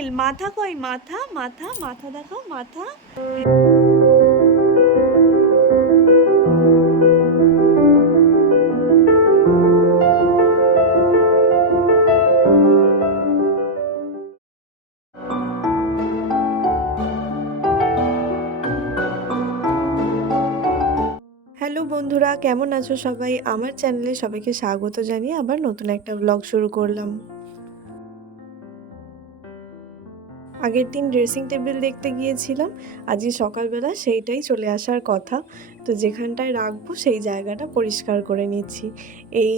নীল, মাথা কই? মাথা মাথা মাথা দেখাও, মাথা। বন্ধুরা, কেমন আছো সবাই? আমার চ্যানেলে সবাইকে স্বাগত জানিয়ে আবার নতুন একটা ব্লগ শুরু করলাম। আগের দিন ড্রেসিং টেবিল দেখতে গিয়েছিলাম আজই সকালবেলা সেইটাই চলে আসার কথা। তো যেখানটায় রাখব সেই জায়গাটা পরিষ্কার করে নিচ্ছি। এই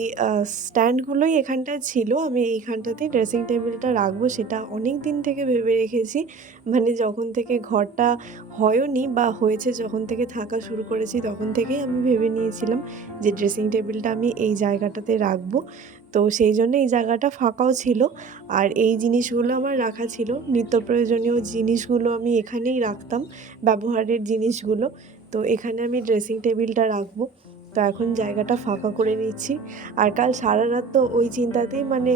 স্ট্যান্ডগুলোই এখানটায় ছিল। আমি এইখানটাতেই ড্রেসিং টেবিলটা রাখব সেটা অনেক দিন থেকে ভেবে রেখেছি। মানে যখন থেকে ঘরটা হয়নি বা হয়েছে যখন থেকে থাকা শুরু করেছি তখন থেকেই আমি ভেবে নিয়েছিলাম যে ড্রেসিং টেবিলটা আমি এই জায়গাটাতে রাখব। তো সেই জন্য এই জায়গাটা ফাঁকাও ছিল। আর এই জিনিসগুলো আমার রাখা ছিল। নিত্য প্রয়োজনীয় জিনিসগুলো আমি এখানেই রাখতাম। ব্যবহারের জিনিসগুলো। তো এখানে আমি ড্রেসিং টেবিলটা রাখব। তো এখন জায়গাটা ফাঁকা করে নিচ্ছি। আর কাল সারা রাত তো ওই চিন্তাতেই মানে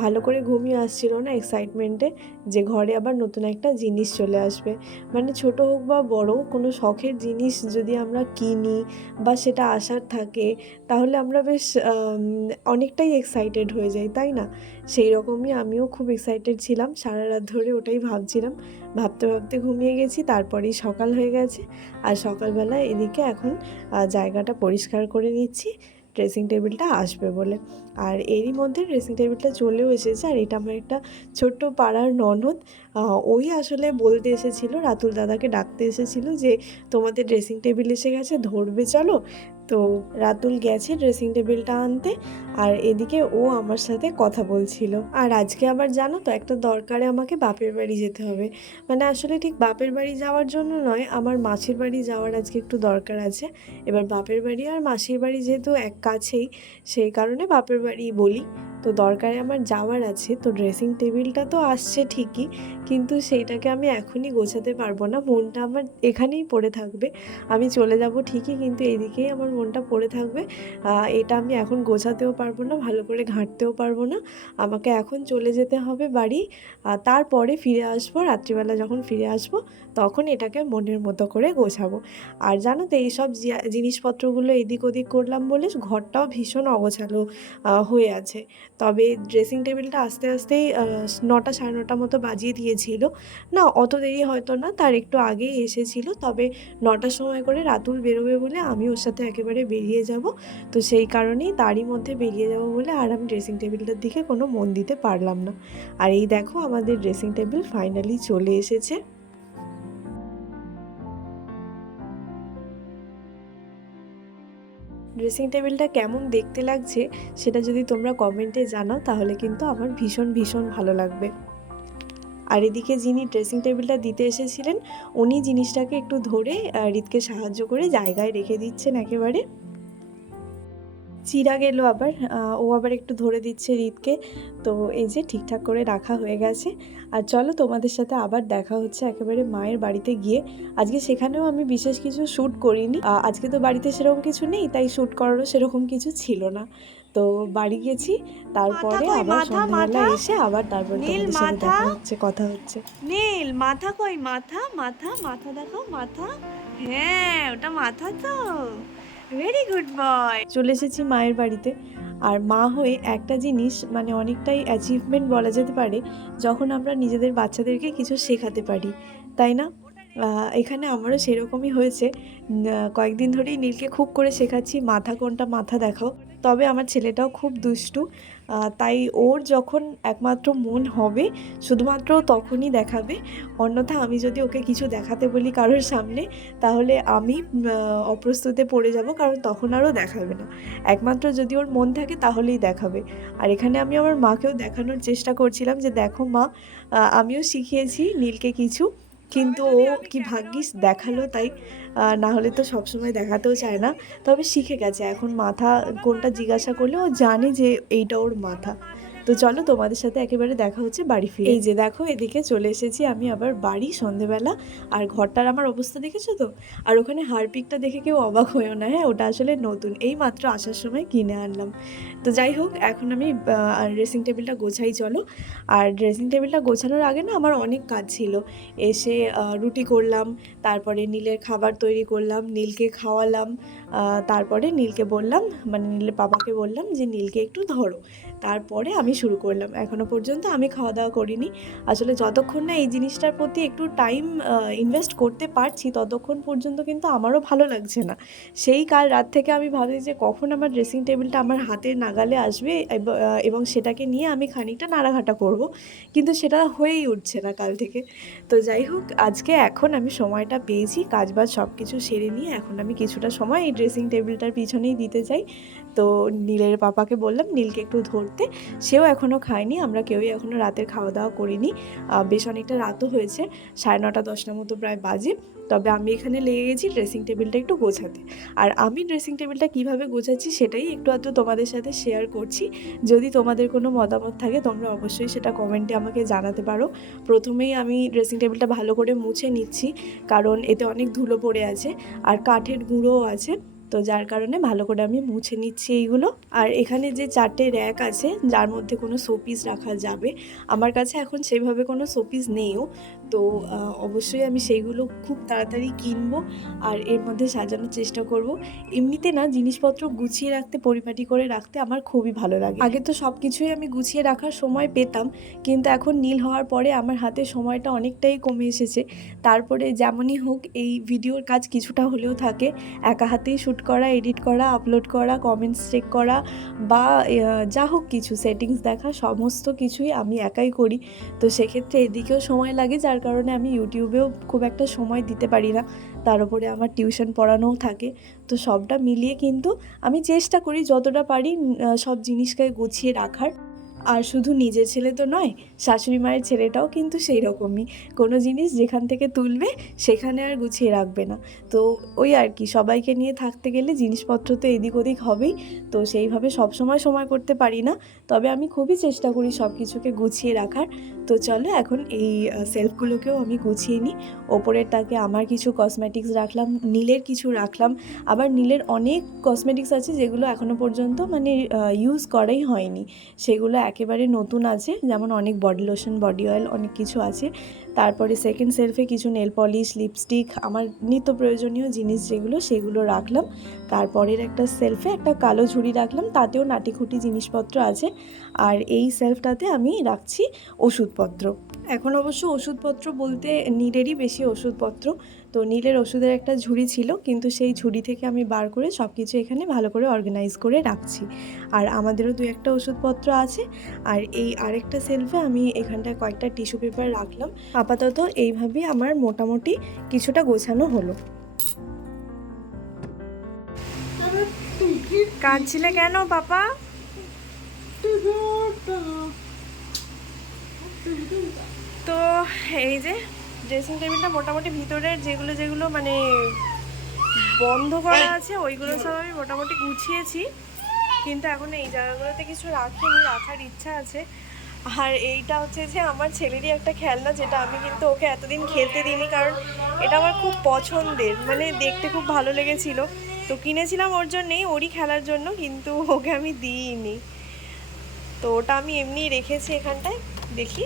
ভালো করে ঘুমিয়ে আসছিল না এক্সাইটমেন্টে যে ঘরে আবার নতুন একটা জিনিস চলে আসবে। মানে ছোট হোক বা বড়, কোনো শখের জিনিস যদি আমরা কিনি বা সেটা আসার থাকে, তাহলে আমরা বেশ অনেকটাই এক্সাইটেড হয়ে যাই, তাই না? সেই রকমই আমিও খুব এক্সাইটেড ছিলাম, সারা রাত ধরে ওটাই ভাবছিলাম। ভাবতে ভাবতে ঘুমিয়ে গেছি, তারপরেই সকাল হয়ে গেছে। আর সকালবেলা এদিকে এখন জায়গাটা পরিষ্কার করে নিচ্ছি ড্রেসিং টেবিলটা আসবে বলে। আর এরই মধ্যে ড্রেসিং টেবিলটা চলেও এসেছে। আর এটা আমার একটা ছোট্ট পাড়ার ননদ। ওই আসলে বলতে এসেছিল, রাতুল দাদাকে ডাকতে এসেছিল যে, তোমাদের ড্রেসিং টেবিল এসে গেছে, ধরবে, চলো। তো রাতুল গেছে ড্রেসিং টেবিলটা আনতে আর এদিকে ও আমার সাথে কথা বলছিল। আর আজকে আবার জানো তো, একটা দরকারে আমাকে বাপের বাড়ি যেতে হবে। মানে আসলে ঠিক বাপের বাড়ি যাওয়ার জন্য নয়, আমার মাসির বাড়ি যাওয়ার আজকে একটু দরকার আছে। এবার বাপের বাড়ি আর মাসির বাড়ি যেহেতু এক কাছেই, সেই কারণে বাপের বাড়ি বলি। তো দরকারে আমার যাওয়ার আছে, তো ড্রেসিং টেবিলটা তো আসছে ঠিকই, কিন্তু সেইটাকে আমি এখনই গোছাতে পারব না। মনটা আমার এখানেই পড়ে থাকবে। আমি চলে যাব ঠিকই, কিন্তু এদিকেই আমার মনটা পড়ে থাকবে। এটা আমি এখন গোছাতেও পারব না, ভালো করে ঘাঁটতেও পারব না। আমাকে এখন চলে যেতে হবে বাড়ি তারপরে ফিরে আসব, রাত্রিবেলা যখন ফিরে আসব, তখন এটাকে মনের মতো করে গোছাবো। আর জানো তো, এইসব জিনিসপত্রগুলো এদিক ওদিক করলাম বলে ঘরটাও ভীষণ অগোছালো হয়ে আছে। তবে ড্রেসিং টেবিলটা আস্তে আস্তেই নটা সাড়ে নটা মতো বাজিয়ে দিয়েছিল। না, অত দেরি হয়তো না, তার একটু আগেই এসেছিল। তবে নটার সময় করে রাতুল বেরোবে বলে আমি ওর সাথে একেবারে বেরিয়ে যাব। তো সেই কারণেই তারই মধ্যে বেরিয়ে যাব বলে আর আমি ড্রেসিং টেবিলটার দিকে কোনো মন দিতে পারলাম না। আর এই দেখো আমাদের ড্রেসিং টেবিল ফাইনালি চলে এসেছে। ড্রেসিং টেবিলটা কেমন দেখতে লাগছে সেটা যদি তোমরা কমেন্টে জানাও, তাহলে কিন্তু আমার ভীষণ ভীষণ ভালো লাগবে। আর এদিকে যিনি ড্রেসিং টেবিলটা দিতে এসেছিলেন, উনি জিনিসটাকে একটু ধরে রিতকে সাহায্য করে জায়গায় রেখে দিচ্ছেন একেবারে। চিরা গেল আবার ও আবার একটু ধরে দিচ্ছে রিতকে। তো এই যে ঠিকঠাক করে রাখা হয়ে গেছে। আর চলো তোমাদের সাথে আবার দেখা হচ্ছে একেবারে মায়ের বাড়িতে গিয়ে। আজকে সেখানেও আমি বিশেষ কিছু শ্যুট করিনি। আজকে তো বাড়িতে সেরকম কিছু নেই তাই শ্যুট করারও সেরকম কিছু ছিল না। তো বাড়ি গেছি তারপরে আবার মাথা, সন্ধ্যাবেলা এসে আবার তারপরে তোমাদের সাথে? দেখা হচ্ছে কথা হচ্ছে। নীল মাথা কই? মাথা মাথা মাথা দেখো মাথা। হ্যাঁ ওটা মাথা তো। ভেরি গুড বয় চলে এসেছি মায়ের বাড়িতে। আর মা হয়ে একটা জিনিস মানে অনেকটাই অ্যাচিভমেন্ট বলা যেতে পারে, যখন আমরা নিজেদের বাচ্চাদেরকে কিছু শেখাতে পারি। তাই না? এখানে আমারও সেরকমই হয়েছে। কয়েকদিন ধরেই নীলকে খুব করে শেখাচ্ছি, মাথা কোনটা মাথা দেখাও। তবে আমার ছেলেটাও খুব দুষ্টু তাই ওর যখন একমাত্র মন হবে, শুধুমাত্র তখনই দেখাবে। অন্যথা আমি যদি ওকে কিছু দেখাতে বলি কারোর সামনে, তাহলে আমি অপ্রস্তুতে পড়ে যাব, কারণ তখন আরও দেখাবে না। একমাত্র যদি ওর মন থাকে, তাহলেই দেখাবে। আর এখানে আমি আমার মাকেও দেখানোর চেষ্টা করছিলাম যে, দেখো মা আমিও শিখিয়েছি নীলকে কিছু। কিন্তু ও কি ভাগ্যিস দেখাল তাই না হলে তো সবসময় দেখাতেও চায় না। তবে শিখে গেছে। এখন মাথা কোনটা জিজ্ঞাসা করলে ও জানে যে এইটা ওর মাথা। তো চলো তোমাদের সাথে একেবারে দেখা হচ্ছে বাড়ি ফিরে। এই যে দেখো, এদিকে চলে এসেছি আমি আবার বাড়ি সন্ধেবেলা। আর ঘরটার আমার অবস্থা দেখেছ তো? আর ওখানে হারপিকটা দেখে কেউ অবাক হয়েও না হ্যাঁ? ওটা আসলে নতুন এই মাত্র আসার সময় কিনে আনলাম। তো যাই হোক, এখন আমি ড্রেসিং টেবিলটা গোছাই, চলো। আর ড্রেসিং টেবিলটা গোছানোর আগে না আমার অনেক কাজ ছিল। এসে রুটি করলাম, তারপরে নীলের খাবার তৈরি করলাম, নীলকে খাওয়ালাম তারপরে নীলকে বললাম মানে নীলের বাবাকে বললাম যে, নীলকে একটু ধরো। তারপরে আমি শুরু করলাম। এখনও পর্যন্ত আমি খাওয়া দাওয়া করিনি। আসলে যতক্ষণ না এই জিনিসটার প্রতি একটু টাইম ইনভেস্ট করতে পারছি, ততক্ষণ পর্যন্ত কিন্তু আমারও ভালো লাগছে না। সেই কাল রাত থেকে আমি ভাবি যে কখন আমার ড্রেসিং টেবিলটা আমার হাতের নাগালে আসবে, এবং সেটাকে নিয়ে আমি খানিকটা নাড়াঘাটা করব। কিন্তু সেটা হয়েই উঠছে না কাল থেকে। তো যাই হোক, আজকে এখন আমি সময়টা পেয়েছি কাজ বাজ সব কিছু সেরে নিয়ে এখন আমি কিছুটা সময় এই ড্রেসিং টেবিলটার পিছনেই দিতে চাই। তো নীলের পাপাকে বললাম, নীলকে একটু ধরতে সেও এখনও খায়নি, আমরা কেউই এখনও রাতের খাওয়া দাওয়া করিনি বেশ অনেকটা রাতও হয়েছে, সাড়ে নটা দশটার মতো প্রায় বাজে। তবে আমি এখানে লেগে গেছি ড্রেসিং টেবিলটা একটু গোছাতে। আর আমি ড্রেসিং টেবিলটা কীভাবে গোছাচ্ছি সেটাই একটু আধটু তোমাদের সাথে শেয়ার করছি। যদি তোমাদের কোনো মতামত থাকে, তোমরা অবশ্যই সেটা কমেন্টে আমাকে জানাতে পারো। প্রথমেই আমি ড্রেসিং টেবিলটা ভালো করে মুছে নিচ্ছি, কারণ এতে অনেক ধুলো পড়ে আছে, আর কাঠের গুঁড়োও আছে। তো যার কারণে ভালো করে আমি মুছে নিচ্ছি এইগুলো। আর এখানে যে চারটে র্যাক আছে, যার মধ্যে কোনো শোপিস রাখা যাবে, আমার কাছে এখন সেভাবে কোনো শোপিস নেইও। তো অবশ্যই আমি সেইগুলো খুব তাড়াতাড়ি কিনবো আর এর মধ্যে সাজানোর চেষ্টা করব। এমনিতে না, জিনিসপত্র গুছিয়ে রাখতে, পরিপাটি করে রাখতে আমার খুবই ভালো লাগে। আগে তো সব কিছুই আমি গুছিয়ে রাখার সময় পেতাম, কিন্তু এখন নীল হওয়ার পরে আমার হাতে সময়টা অনেকটাই কমে এসেছে। তারপরে যেমনই হোক, এই ভিডিওর কাজ কিছুটা হলেও থাকে। একা হাতেই শ্যুট করা, এডিট করা, আপলোড করা কমেন্টস চেক করা বা যা হোক কিছু সেটিংস দেখা, সমস্ত কিছুই আমি একাই করি। তো সেক্ষেত্রে এদিকেও সময় লাগে, যার কারণে আমি ইউটিউবেও খুব একটা সময় দিতে পারি না। তার উপরে আমার টিউশন পড়ানোও থাকে। তো সবটা মিলিয়ে কিন্তু আমি চেষ্টা করি যতটা পারি সব জিনিসকে গুছিয়ে রাখার। আর শুধু নিজের ছেলে তো নয়, শাশুড়ি মায়ের ছেলেটাও কিন্তু সেই রকমই কোনো জিনিস যেখান থেকে তুলবে, সেখানে আর গুছিয়ে রাখবে না। তো ওই আর কি, সবাইকে নিয়ে থাকতে গেলে জিনিসপত্র তো এদিক ওদিক হবেই। তো সেইভাবে সবসময় সময় করতে পারি না। তবে আমি খুবই চেষ্টা করি সব কিছুকে গুছিয়ে রাখার। তো চলো এখন এই সেলফগুলোকেও আমি গুছিয়ে নিই। ওপরেরটাকে আমার কিছু কসমেটিক্স রাখলাম, নীলের কিছু রাখলাম। আবার নীলের অনেক কসমেটিক্স আছে যেগুলো এখনও পর্যন্ত মানে ইউজ করাই হয়নি। সেগুলো একেবারে নতুন আছে, যেমন অনেক বডি লোশন বডি অয়েল অনেক কিছু আছে। তারপরে সেকেন্ড সেলফে কিছু নেল পলিশ লিপস্টিক আমার নিত্য প্রয়োজনীয় জিনিস যেগুলো সেগুলো রাখলাম। তারপরের একটা সেলফে একটা কালো ঝুড়ি রাখলাম, তাতেও নাটিখুটি জিনিসপত্র আছে। আর এই সেলফটাতে আমি রাখছি ওষুধপত্র। এখন অবশ্য ওষুধপত্র বলতে নীলেরই বেশি ওষুধপত্র। তো নীলের ওষুধের একটা ঝুড়ি ছিল, কিন্তু সেই ঝুড়ি থেকে আমি বার করে সব কিছু এখানে ভালো করে অর্গানাইজ করে রাখছি। আর আমাদেরও দু একটা ওষুধপত্র আছে, আর এই আরেকটা সেলফে আমি এখানটায় কয়েকটা টিস্যু পেপার রাখলাম। আপাতত এইভাবেই আমার মোটামুটি কিছুটা গোছানো হলো। কাঁদছিলে কেন পাপা? তো এই যে ড্রেসিং টেবিলটা মোটামুটি ভিতরের যেগুলো যেগুলো মানে বন্ধ করা আছে ওইগুলো সব আমি মোটামুটি গুছিয়েছি। কিন্তু এখন এই জায়গাগুলোতে কিছু রাখিনি রাখার ইচ্ছা আছে। আর এইটা হচ্ছে যে আমার ছেলেরই একটা খেলনা যেটা আমি কিন্তু ওকে এতদিন খেলতে দিইনি কারণ এটা আমার খুব পছন্দের। মানে দেখতে খুব ভালো লেগেছিল। তো কিনেছিলাম ওর জন্যেই ওরই খেলার জন্য কিন্তু ওকে আমি দিইনি। তো ওটা আমি এমনি রেখেছি এখানটায় দেখি।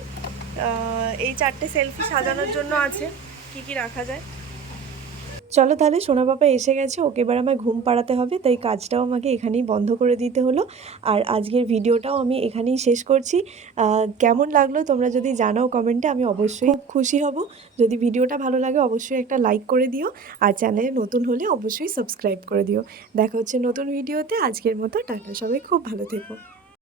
এই চারটে সেলফি সাজানোর জন্য আছে। কি কি রাখা যায়? চলো তাহলে সোনা বাবা এসে গেছে ওকে এবার আমায় ঘুম পাড়াতে হবে তাই কাজটাও আমাকে এখানেই বন্ধ করে দিতে হলো। আর আজকের ভিডিওটাও আমি এখানেই শেষ করছি। কেমন লাগল তোমরা যদি জানাও কমেন্টে আমি অবশ্যই খুব খুশি হব। যদি ভিডিওটা ভালো লাগে অবশ্যই একটা লাইক করে দিও। আর চ্যানেলে নতুন হলে অবশ্যই সাবস্ক্রাইব করে দিও। দেখা হচ্ছে নতুন ভিডিওতে আজকের মতো টাটা সবাই খুব ভালো থেকো।